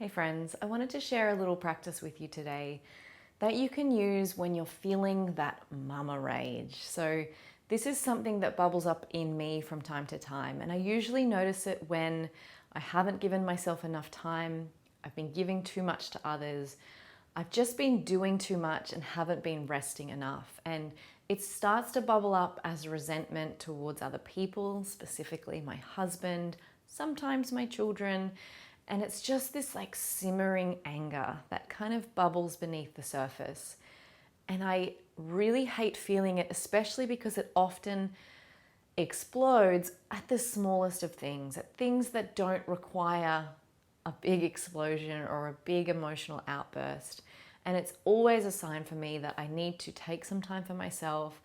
Hey friends, I wanted to share a little practice with you today that you can use when you're feeling that mama rage. So this is something that bubbles up in me from time to time, and I usually notice it when I haven't given myself enough time, I've been giving too much to others, I've just been doing too much and haven't been resting enough. And it starts to bubble up as resentment towards other people, specifically my husband, sometimes my children. And it's just this like simmering anger that kind of bubbles beneath the surface. And I really hate feeling it, especially because it often explodes at the smallest of things, at things that don't require a big explosion or a big emotional outburst. And it's always a sign for me that I need to take some time for myself,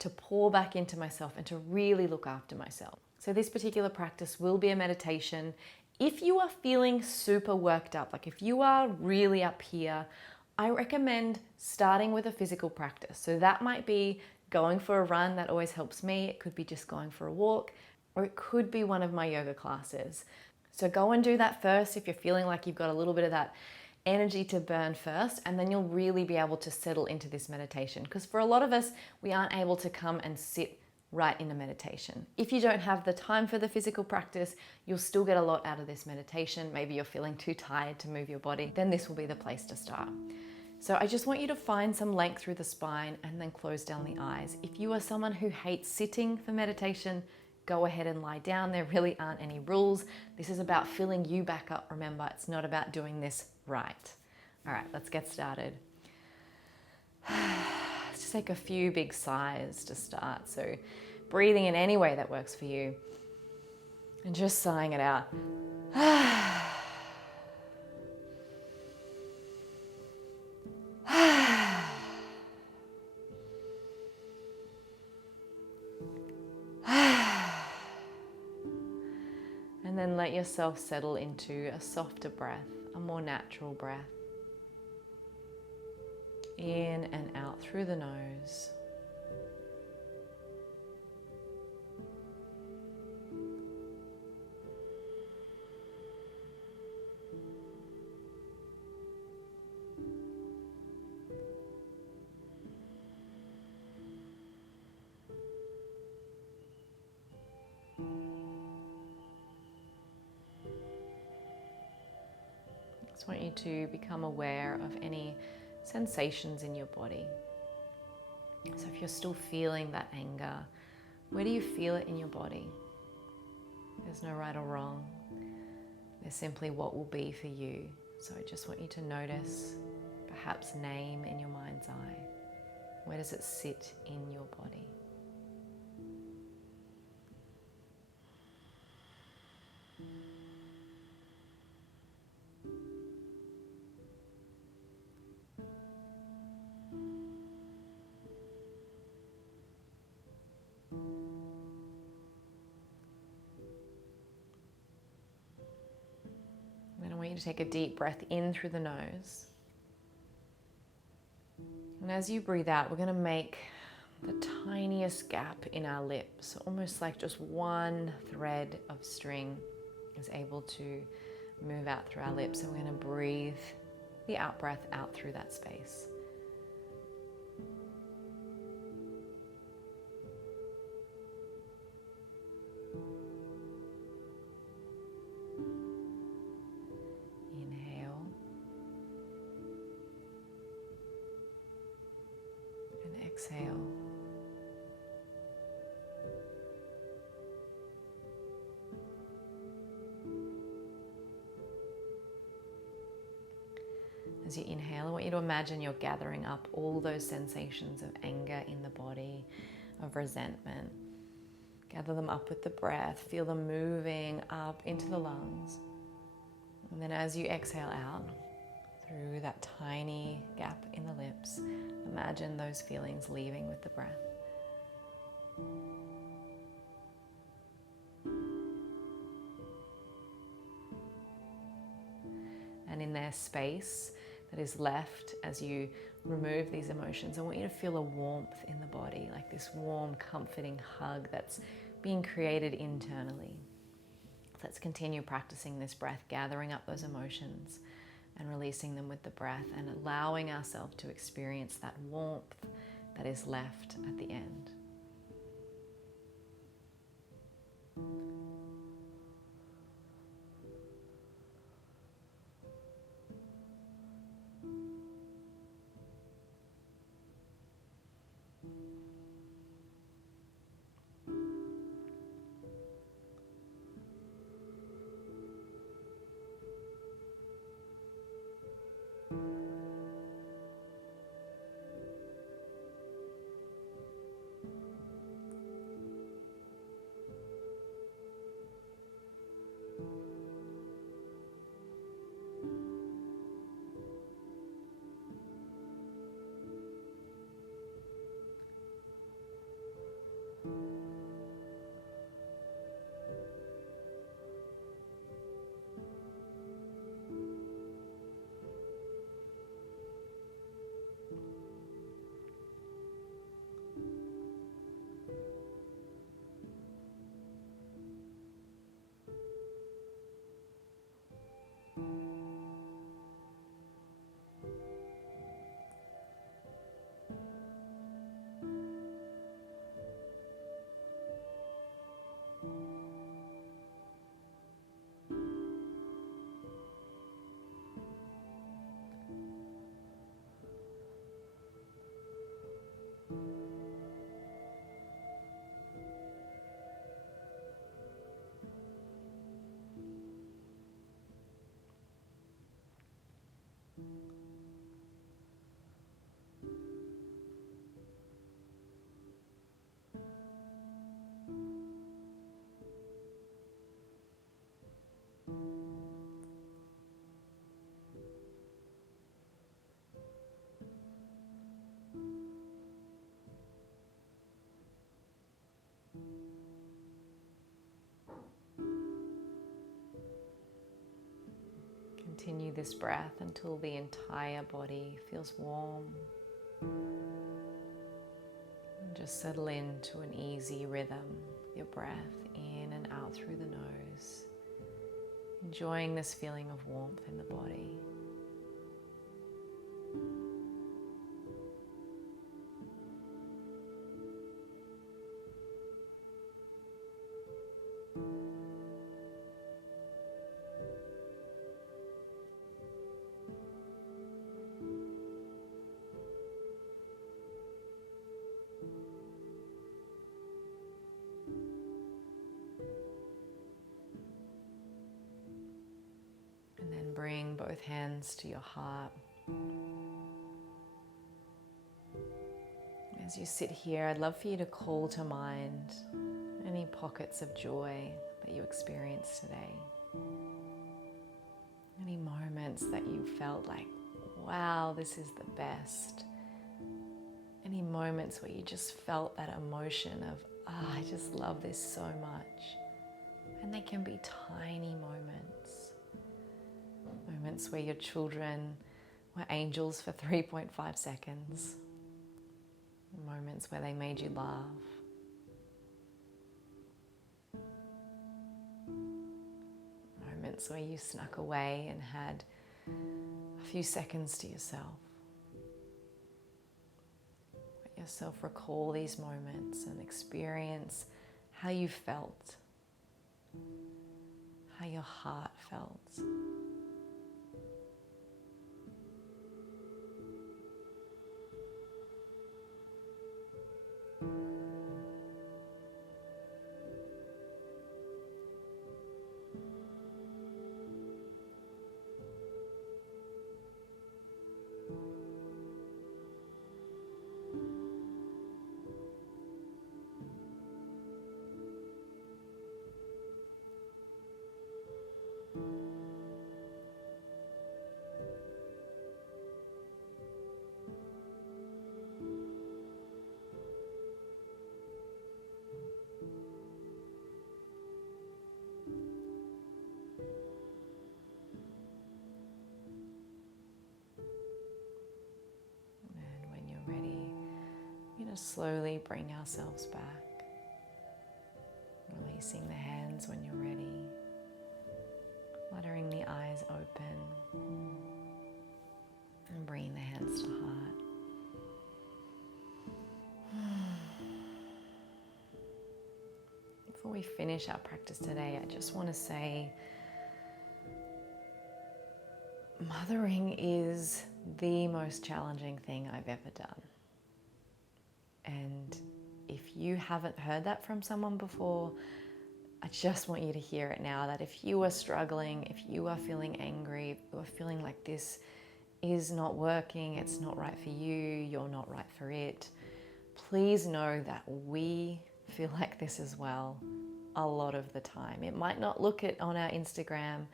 to pour back into myself, and to really look after myself. So this particular practice will be a meditation. If you are feeling super worked up, like if you are really up here, I recommend starting with a physical practice. So that might be going for a run, that always helps me. It could be just going for a walk, or it could be one of my yoga classes. So go and do that first if you're feeling like you've got a little bit of that energy to burn first, and then you'll really be able to settle into this meditation. Because for a lot of us, we aren't able to come and sit right in a meditation. If you don't have the time for the physical practice, you'll still get a lot out of this meditation. Maybe you're feeling too tired to move your body, then this will be the place to start. So I just want you to find some length through the spine and then close down the eyes. If you are someone who hates sitting for meditation, go ahead and lie down. There really aren't any rules. This is about filling you back up. Remember, it's not about doing this right. All right, let's get started. Let's just take a few big sighs to start. So breathing in any way that works for you and just sighing it out. And then let yourself settle into a softer breath, a more natural breath. In and out through the nose. I just want you to become aware of any sensations in your body. So if you're still feeling that anger, where do you feel it in your body? There's no right or wrong. There's simply what will be for you. So I just want you to notice, perhaps name in your mind's eye. Where does it sit in your body? Then I want you to take a deep breath in through the nose. And as you breathe out, we're going to make the tiniest gap in our lips, almost like just one thread of string is able to move out through our lips. And we're going to breathe the out breath out through that space. Inhale. And exhale. As you inhale, I want you to imagine you're gathering up all those sensations of anger in the body, of resentment. Gather them up with the breath, feel them moving up into the lungs. And then as you exhale out, through that tiny gap in the lips, imagine those feelings leaving with the breath. And in their space that is left as you remove these emotions, I want you to feel a warmth in the body, like this warm, comforting hug that's being created internally. Let's continue practicing this breath, gathering up those emotions. and releasing them with the breath and allowing ourselves to experience that warmth that is left at the end. Continue this breath until the entire body feels warm. And just settle into an easy rhythm with your breath in and out through the nose, enjoying this feeling of warmth in the body. Bring both hands to your heart. As you sit here, I'd love for you to call to mind any pockets of joy that you experienced today. Any moments that you felt like, wow, this is the best. Any moments where you just felt that emotion of, I just love this so much. And they can be tiny moments. Moments where your children were angels for 3.5 seconds. Moments where they made you laugh. Moments where you snuck away and had a few seconds to yourself. Let yourself recall these moments and experience how you felt, how your heart felt. Slowly bring ourselves back, releasing the hands when you're ready, fluttering the eyes open. finish our practice today, I just want to say mothering is the most challenging thing I've ever done. And if you haven't heard that from someone before, I just want you to hear it now, that if you are struggling, if you are feeling angry, if you are feeling like this is not working, it's not right for you, you're not right for it, please know that we feel like this as well a lot of the time. It might not look it on our Instagram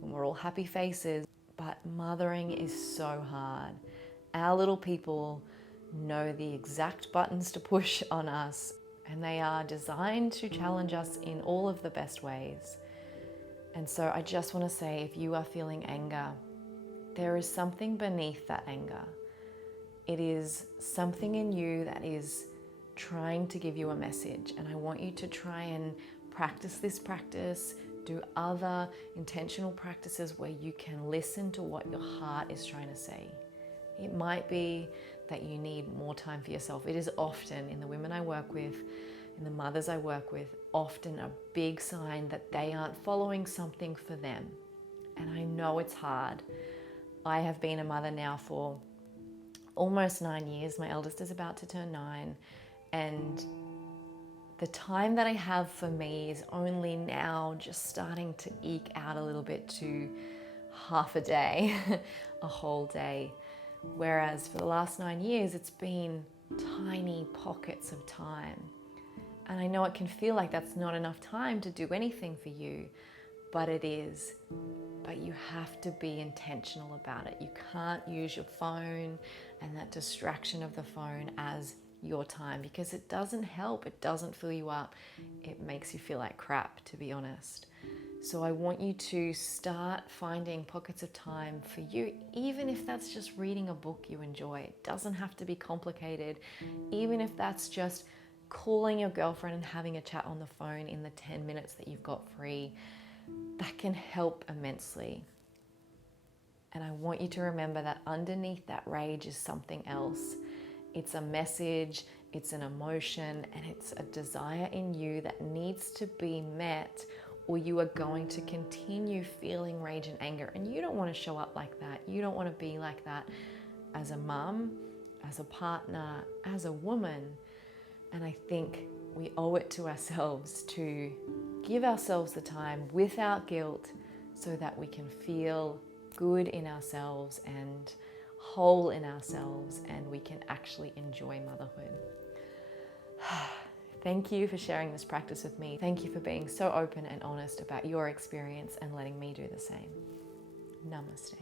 when we're all happy faces, but mothering is so hard. Our little people know the exact buttons to push on us, and they are designed to challenge us in all of the best ways. And so I just want to say, if you are feeling anger, there is something beneath that anger. It is something in you that is trying to give you a message. And I want you to try and practice this practice, do other intentional practices where you can listen to what your heart is trying to say. It might be that you need more time for yourself. It is often, in the women I work with, in the mothers I work with, often a big sign that they aren't following something for them. And I know it's hard. I have been a mother now for almost 9 years. My eldest is about to turn 9. And the time that I have for me is only now just starting to eke out a little bit to half a day, a whole day. Whereas for the last 9 years, it's been tiny pockets of time. And I know it can feel like that's not enough time to do anything for you, but it is. But you have to be intentional about it. You can't use your phone and that distraction of the phone as your time, because it doesn't help. It doesn't fill you up. It makes you feel like crap, to be honest. So I want you to start finding pockets of time for you, even if that's just reading a book you enjoy. It doesn't have to be complicated. Even if that's just calling your girlfriend and having a chat on the phone in the 10 minutes that you've got free, that can help immensely. And I want you to remember that underneath that rage is something else. It's a message, it's an emotion, and it's a desire in you that needs to be met, or you are going to continue feeling rage and anger. And you don't want to show up like that. You don't want to be like that as a mum, as a partner, as a woman. And I think we owe it to ourselves to give ourselves the time without guilt so that we can feel good in ourselves and whole in ourselves, and we can actually enjoy motherhood. Thank you for sharing this practice with me. Thank you for being so open and honest about your experience and letting me do the same. Namaste.